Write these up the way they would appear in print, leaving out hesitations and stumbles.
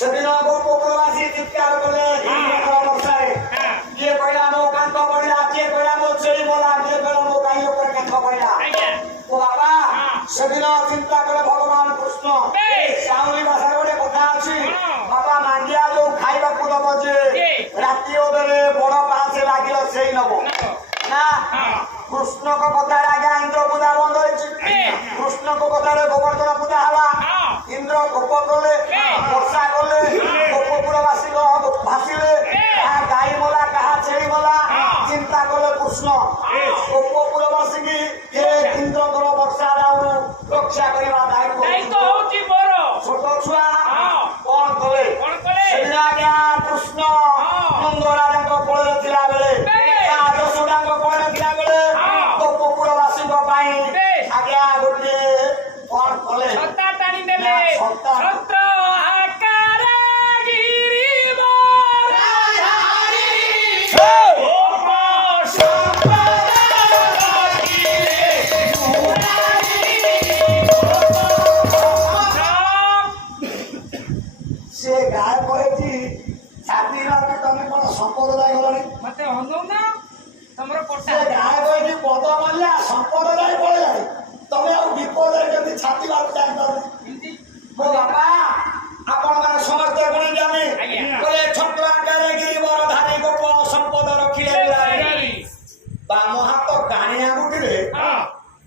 ସେଦିନ ଗୋପପୁରବାସୀ ଚିତ୍କାର କଲେ ବର୍ଷାରେ। କିଏ କହିଲା ମୋ କାନ୍ଥ ପଡ଼ିଲା, କିଏ କହିଲା ମୋ ଛେଳି ମଲା, କିଏ କହିଲା ମୋ ଗାଈ ଉପରେ କାନ୍ଥ ପଡ଼ିଲା। ଓ ବାପା ସେଦିନ ଚିନ୍ତା କଲେ ଭଗବାନ କୃଷ୍ଣ। ସାଉଁଲି ଭାଷାରେ ଗୋଟେ କଥା ଅଛି, ବାପା ମାଣ୍ଡିଆ ଯୋଉ ଖାଇବାକୁ ଦବ ଯେ ରାତି ଅଧରେ ବଡ ପାହାଚେ ଲାଗିଲ ସେଇ ନବ ନା। କୃଷ୍ଣଙ୍କ କଥାରେ ଆଜ୍ଞା ଇନ୍ଦ୍ର ପୂଜା ବନ୍ଦ ହେଇଛି। କୃଷ୍ଣଙ୍କ କଥାରେ ଗୋବର୍ଦ୍ଧନ ପୂଜା ହେଲା। ଇନ୍ଦ୍ର କୋପ କଲେ, ବର୍ଷା କଲେ, ଗୋପପୁରବାସୀ ଭାସିଲେ। କାହା ଗାଈ ମଲା, କାହା ଛେଳି ମଲା, ଚିନ୍ତା କଲେ କୃଷ୍ଣ। ଗୋପପୁରବାସୀ କି ଇନ୍ଦ୍ରଙ୍କର ବର୍ଷା ଦାଉରୁ ରକ୍ଷା କରିବା ଦାୟିତ୍ୱ ହଉଛି ମୋର। ଛୋଟ ଛୁଆ କଣ କଲେ? ସେଦିନ ଆଜ୍ଞା କୃଷ୍ଣ ନନ୍ଦ ରାଜାଙ୍କ କୋଳରେ ଥିଲା ବେଳେ, ଯଶୋଦାଙ୍କ କୋଳରେ ଥିଲା ବେଳେ ଗୋପପୁରବାସୀଙ୍କ ପାଇଁ ଆଜ୍ଞା ଗୋଟିଏ କଣ କଲେ? ଛତା ଟାଣି ଦେଲେ। ସେ ଗାଁ କହିଛି ଛାତି ମାରି ତମେ କଣ ସମ୍ପଦଦାୟ ଗଲଣି? ମତେ ଅନଉନ ତମର ସେ ଗାଁ କହିଛି ପଦ ମାରିଲା ସମ୍ପଦଦାୟ ପଳେଇଲାଣି, ତମେ ଆଉ ବିପଦରେ କେମିତି ଛାତି ମାରି ଜାଣିପାରୁନି। ମୋ ବାପା ଆପଣ ମାନେ ସମସ୍ତେ ଗୁଣି ଜାଣି କହିଲେ ଛତ୍ର ଆକାରରେ ଗିରିବର ଧାରୀ ଗୋପ ସମ୍ପଦ ରଖିଲେ ବାମ ହାତ କାଣି ଆଙ୍ଗୁଠିରେ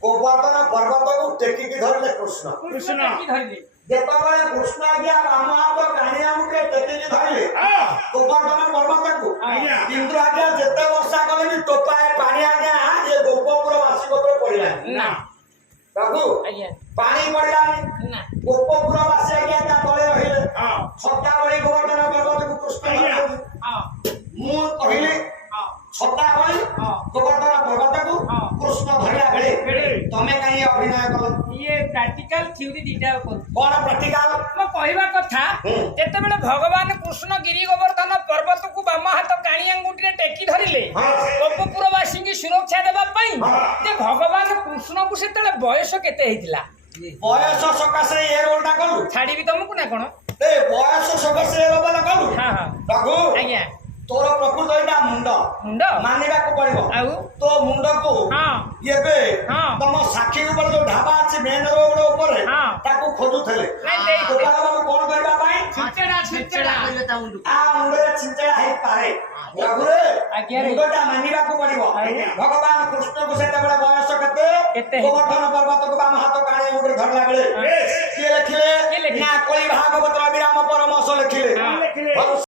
ଗୋବର୍ଦ୍ଧନ ପର୍ବତକୁ ଟେକିକି ଧରିଲେ କୃଷ୍ଣ। ଯେତେବେଳେ କୃଷ୍ଣ ଆଜ୍ଞା ବାମ ହାତ କାଣି ଆଙ୍ଗୁଠିରେ ଟେକିକି ଧରିଲେ ଗୋବର୍ଦ୍ଧନ ପର୍ବତକୁ, ଇନ୍ଦ୍ର ଆଜ୍ଞା ଯେତେ ବର୍ଷା କଲେ ବି ଟୋପାଏ ପାଣି ଆଜ୍ଞା ଏ ଗୋପପୁରବାସୀଙ୍କ ଉପରେ ପଡ଼ିଲାନି। ପ୍ରଭୁ ପାଣି ପଡ଼ିଲାନି। ଗୋପପୁରବାସୀ ଆଜ୍ଞା ତା ତଳେ ରହିଲେ। ଛତା ଭଳି ଗୋବର୍ଦ୍ଧନ ପର୍ବତକୁ କୃଷ୍ଣ ମୁଁ କହିଲି ଛତା ଭଳି ଗୋବର୍ଦ୍ଧନ ପର୍ବତକୁ କୃଷ୍ଣ ଧରିଲା ବେଳେ ତମେ କାହିଁ ଅଭିନୟ କଲ? ଇଏ ପ୍ରାକ୍ଟିକାଲ ଥିଓରି ଦିଟା କରୁ। କଣ ପ୍ରାକ୍ଟିକାଲ? ମୋ କହିବା କଥା, ଯେତେବେଳେ ଭଗବାନ କୃଷ୍ଣ ଗିରି ଗୋବର୍ଦ୍ଧନ ପର୍ବତକୁ ବାମ ହାତ କାଣି ଆଙ୍ଗୁଠିରେ ଟେକି ଧରିଲେ ଗୋପପୁରବାସୀଙ୍କୁ ସୁରକ୍ଷା ଦେବା ପାଇଁ, ଯେ ଭଗବାନ କୃଷ୍ଣଙ୍କୁ ସେତେବେଳେ ବୟସ କେତେ ହେଇଥିଲା? ବୟସ ସକାଶେ ଏ ରୋଲଟା କଲୁ? ଛାଡ଼ିବି ତମକୁ ନା କଣ? ବୟସ ସକାଶେ ଏ ରୋଲ କଲୁ? ପ୍ରଭୁ ଆଜ୍ଞା ତୋର ପ୍ରକୃତ ଏଇଟା ମୁଣ୍ଡ ମାନିବାକୁ ପଡିବ। ଆଉ ତୋ ମୁଣ୍ଡକୁ ଏବେ ତମ ସାକ୍ଷୀ ଉପରେ ଯୋଉ ଢାବା ଅଛି ମେନ ରୋଡ ଉପରେ ତାକୁ ଖୋଜୁଥିଲେ କଣ କରିବା ପାଇଁ? ମୁଣ୍ଡରେ ଛିଞ୍ଚେଡା ହେଇପାରେ। ମୁଣ୍ଡଟା ମାନିବାକୁ ପଡିବ। ଭଗବାନ କୃଷ୍ଣଙ୍କୁ ସେତେବେଳେ ବୟସ କେତେ? ଗୋବର୍ଦ୍ଧନ ପର୍ବତକୁ ବାମ ହାତ କାଣି ଗୋଟେ ଧରିଲା ବେଳେ କିଏ ଲେଖିଲେ? ନା କଳି ଭାଗବତ ଅବିରାମ ପରମହଂସ ଲେଖିଲେ।